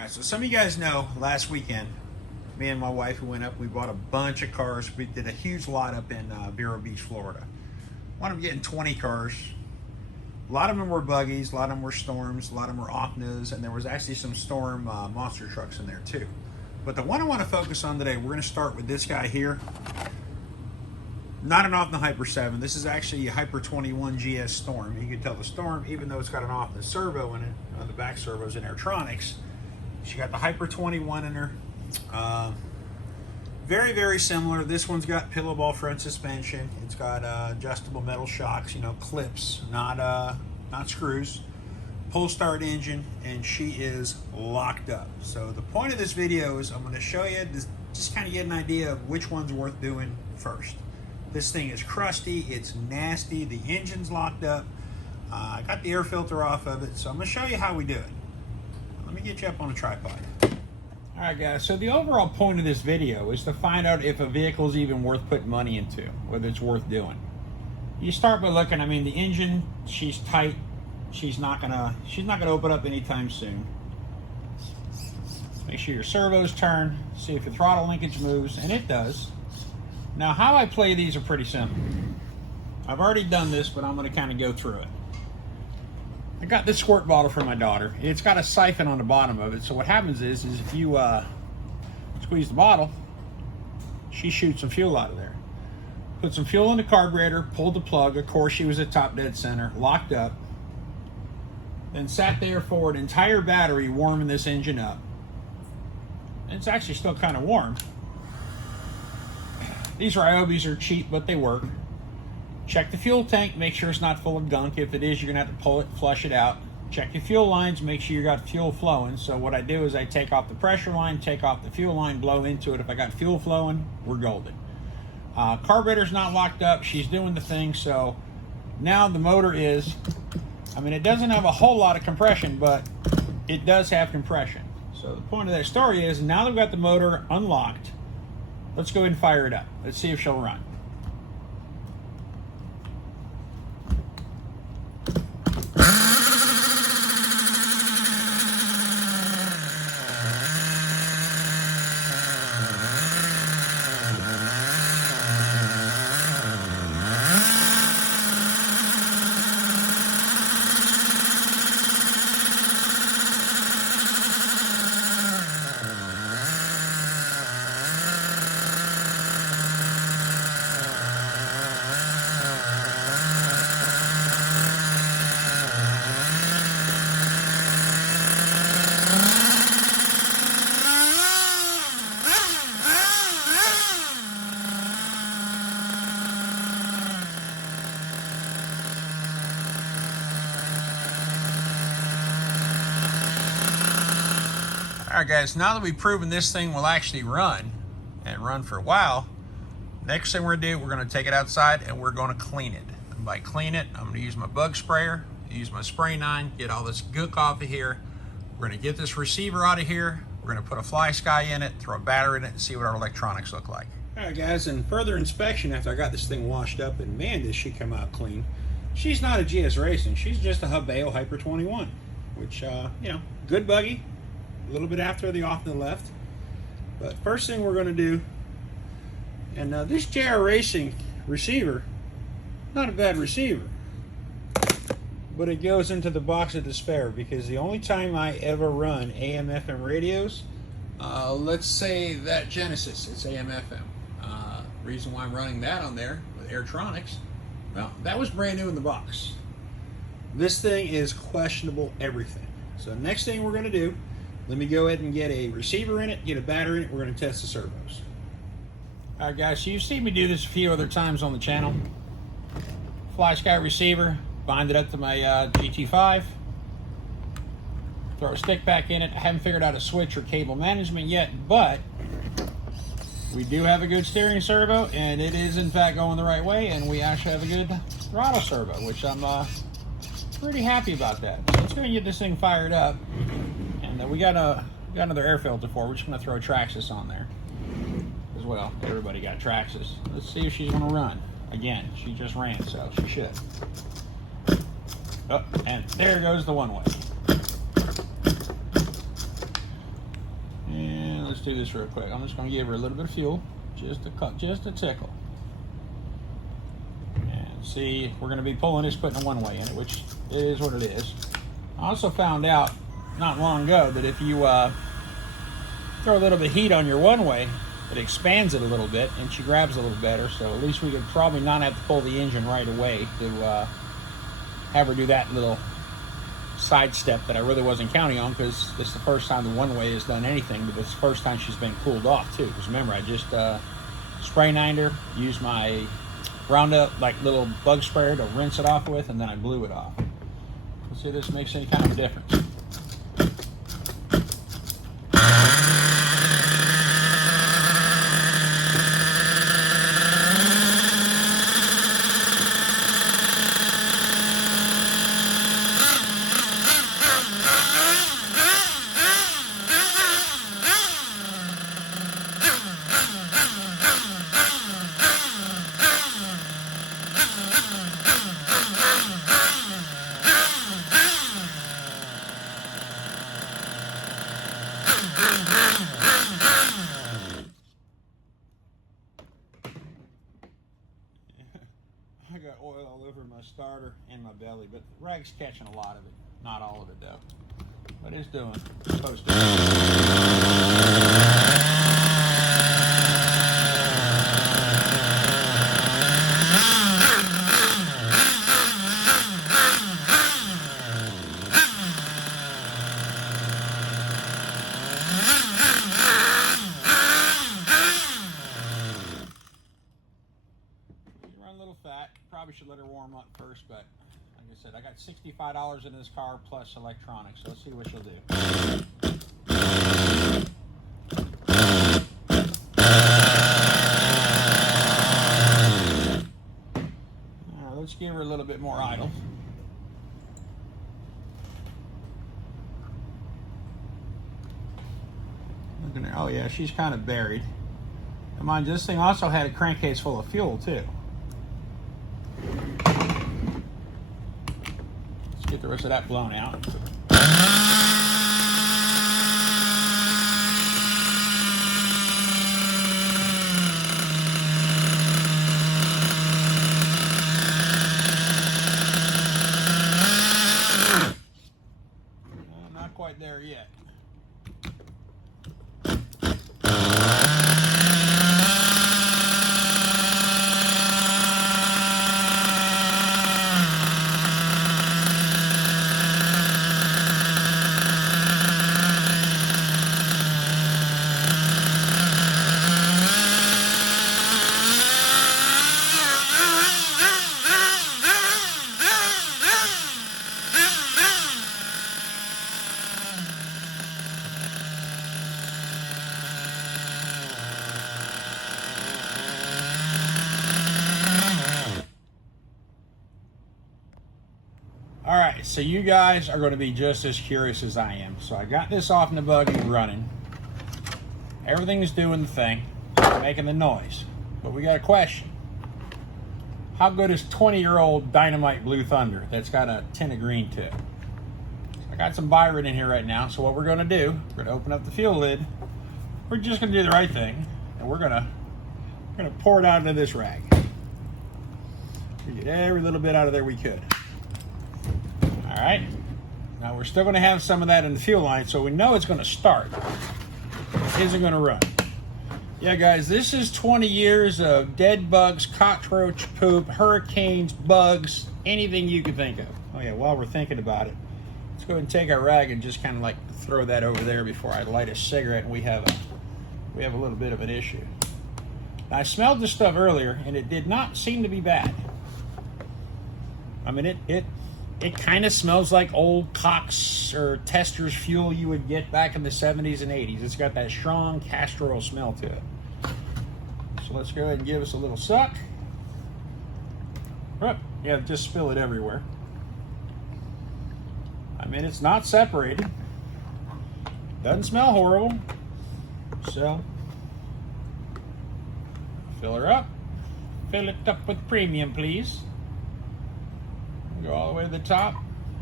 Alright, so some of you guys know last weekend, me and my wife, we went up, we bought a bunch of cars. We did a huge lot up in Vero Beach, Florida. Wound up getting 20 cars. A lot of them were buggies, a lot of them were storms, a lot of them were Opnas, and there was actually some storm monster trucks in there too. But the one I want to focus on today, we're going to start with this guy here. Not an Opna Hyper7. This is actually a Hyper21 GS Storm. You can tell the Storm, even though it's got an Opna servo in it, the back servos and Airtronics, she got the Hyper21 in her. Very, very similar. This one's got pillow ball front suspension. It's got adjustable metal shocks, you know, clips, not screws. Pull start engine, and she is locked up. So the point of this video is I'm going to show you, just kind of get an idea of which one's worth doing first. This thing is crusty, it's nasty, the engine's locked up. I got the air filter off of it, so I'm going to show you how we do it. Let me get you up on a tripod. Alright guys, so the overall point of this video is to find out if a vehicle is even worth putting money into, whether it's worth doing. You start by looking, I mean, the engine, she's tight. She's not gonna open up anytime soon. Make sure your servos turn, see if your throttle linkage moves, and it does. Now, how I play these are pretty simple. I've already done this, but I'm going to kind of go through it. I got this squirt bottle for my daughter. It's got a siphon on the bottom of it, so what happens is if you squeeze the bottle, she shoots some fuel out of there. Put some fuel in the carburetor, pulled the plug. Of course, she was at top dead center, locked up. Then sat there for an entire battery warming this engine up. And it's actually still kind of warm. These Ryobis are cheap, but they work. Check the fuel tank, make sure it's not full of gunk. If it is, you're gonna have to pull it, flush it out. Check your fuel lines, make sure you got fuel flowing. So what I do is I take off the pressure line, take off the fuel line, blow into it. If I got fuel flowing, we're golden. Carburetor's not locked up, she's doing the thing. So now the motor is, I mean, it doesn't have a whole lot of compression, but it does have compression. So the point of that story is, now that we've got the motor unlocked, let's go ahead and fire it up. Let's see if she'll run. Alright guys, now that we've proven this thing will actually run, and run for a while, next thing we're going to do, we're going to take it outside and we're going to clean it. And by clean it, I'm going to use my bug sprayer, use my spray nine, get all this gook off of here. We're going to get this receiver out of here, we're going to put a fly sky in it, throw a battery in it, and see what our electronics look like. Alright guys, in further inspection after I got this thing washed up, and man, did she come out clean. She's not a GS Racing, she's just a Hubeo Hyper21, which, you know, good buggy. A little bit after the Opna left. But first thing we're going to do, and this JR Racing receiver, not a bad receiver, but it goes into the box of despair, because the only time I ever run AM FM radios, let's say that Genesis, it's AM FM. Reason why I'm running that on there with Airtronics, well, that was brand new in the box. This thing is questionable everything. So next thing we're going to do, let me go ahead and get a receiver in it, get a battery in it, we're going to test the servos. Alright guys, so you've seen me do this a few other times on the channel. Fly sky receiver, bind it up to my GT5, throw a stick back in it. I haven't figured out a switch or cable management yet, but we do have a good steering servo, and it is in fact going the right way, and we actually have a good throttle servo, which I'm pretty happy about that. So let's go and get this thing fired up. And we got another air filter for it. We're just going to throw Traxxas on there as well. Everybody got Traxxas. Let's see if she's going to run. Again, she just ran, so she should. Oh, and there goes the one way. let's do this real quick. I'm just going to give her a little bit of fuel, just a tickle. And see, we're going to be pulling this, putting a one-way in it, which is what it is. I also found out not long ago that if you throw a little bit of heat on your one-way, it expands it a little bit and she grabs a little better. So at least we could probably not have to pull the engine right away to have her do that little side step that I really wasn't counting on, because this is the first time the one-way has done anything, but it's the first time she's been cooled off too. Because remember, I just spray nined her, used my Roundup like little bug sprayer to rinse it off with, and then I blew it off. Let's see if this makes any kind of a difference. I got oil all over my starter and my belly, but the rag's catching a lot of it. Not all of it though. But it's doing what it's supposed to. Fat. Probably should let her warm up first, but like I said, I got $65 in this car plus electronics, so let's see what she'll do. Let's give her a little bit more idle. Look at her. Oh yeah, she's kind of buried. Come on, this thing also had a crankcase full of fuel too. Get the rest of that blown out. Not quite there yet. Alright, so you guys are going to be just as curious as I am. So I got this off in the buggy running. Everything's doing the thing, making the noise. But we got a question. How good is 20-year-old Dynamite Blue Thunder that's got a tint of green to it? I got some Byron in here right now, so what we're going to do, we're going to open up the fuel lid. We're just going to do the right thing, and we're going to pour it out into this rag. We get every little bit out of there we could. All right, now we're still going to have some of that in the fuel line, so we know it's going to start. It isn't going to run. Yeah, guys, this is 20 years of dead bugs, cockroach poop, hurricanes, bugs, anything you could think of. Oh yeah, while we're thinking about it, let's go ahead and take our rag and just kind of like throw that over there before I light a cigarette and we have a little bit of an issue. Now, I smelled this stuff earlier and it did not seem to be bad. I mean, it kind of smells like old Cox or Testor's fuel you would get back in the 70s and 80s. It's got that strong castor oil smell to it. So let's go ahead and give us a little suck. Oh, yeah, just spill it everywhere. I mean, it's not separated. Doesn't smell horrible. So, fill her up. Fill it up with premium, please. Go all the way to the top,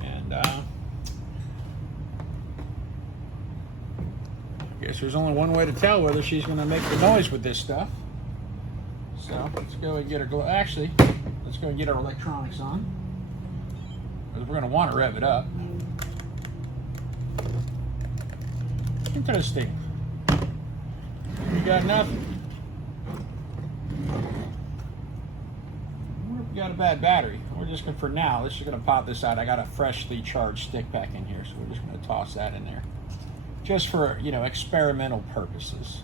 and Guess there's only one way to tell whether she's going to make the noise with this stuff. So let's go and get her. Actually, let's go and get our electronics on, because we're going to want to rev it up. Interesting. We got nothing. We got a bad battery. We're just going to, for now, let's just going to pop this out. I got a freshly charged stick pack in here, so we're just going to toss that in there, just for, you know, experimental purposes.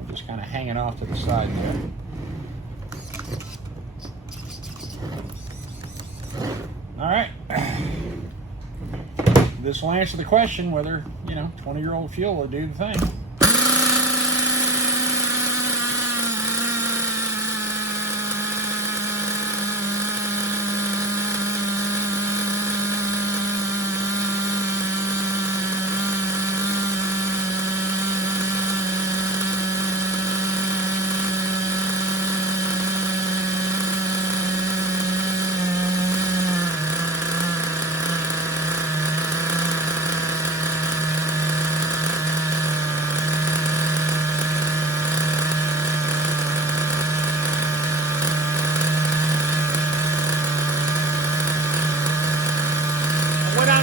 We're just kind of hanging off to the side there. All right. This will answer the question whether, you know, 20-year-old fuel will do the thing.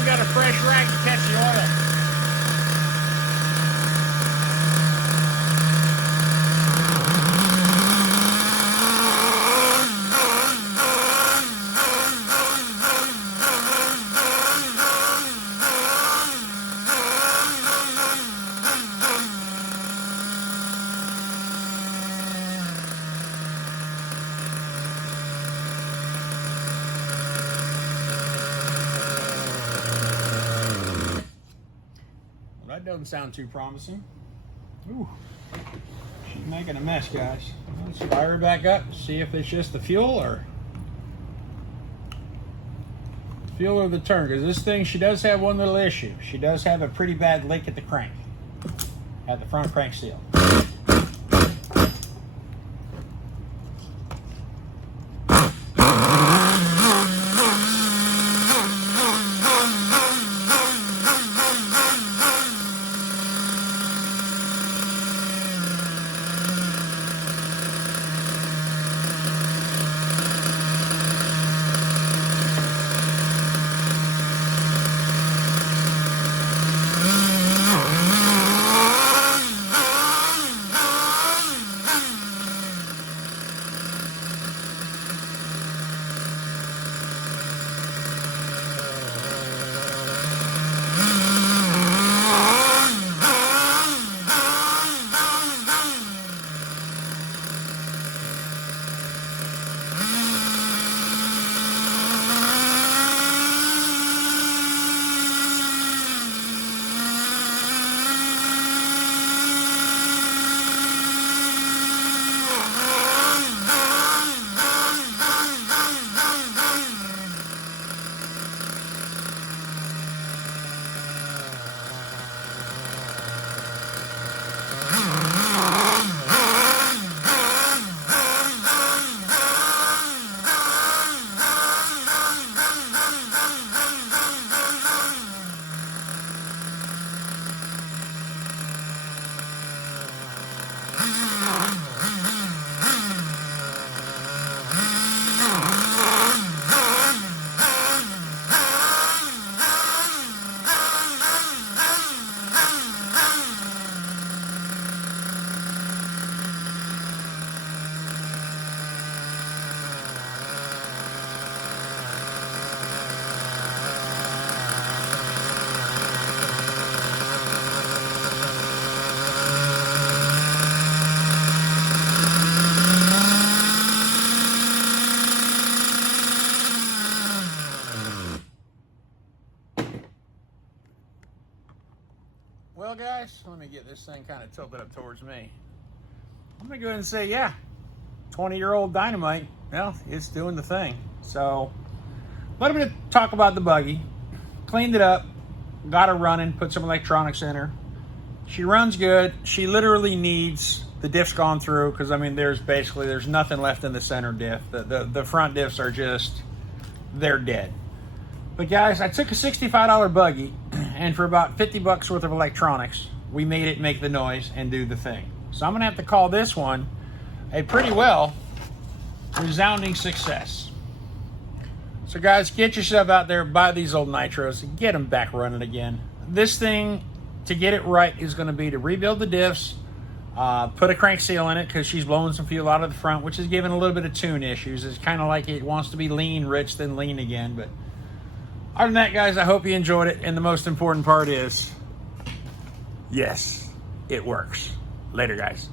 Got a fresh rag to catch the oil. That doesn't sound too promising. Ooh, she's making a mess, guys. Let's fire her back up, see if it's just the fuel or the turn. Because this thing, she does have one little issue. She does have a pretty bad leak at the crank, at the front crank seal. Well, guys, let me get this thing kind of tilted up towards me. I'm going to go ahead and say, yeah, 20-year-old dynamite, well, it's doing the thing. So, let me talk about the Buggy. Cleaned it up, got her running, put some electronics in her. She runs good. She literally needs, the diff's gone through, because, I mean, there's nothing left in the center diff. The front diffs are just, they're dead. But, guys, I took a $65 Buggy, and for about $50 worth of electronics, we made it make the noise and do the thing. So I'm gonna have to call this one a pretty well resounding success. So guys, get yourself out there, buy these old Nitros, and get them back running again. This thing, to get it right, is gonna be to rebuild the diffs, put a crank seal in it because she's blowing some fuel out of the front, which is giving a little bit of tune issues. It's kind of like it wants to be lean, rich, then lean again. But other than that, guys, I hope you enjoyed it. And the most important part is, yes, it works. Later, guys.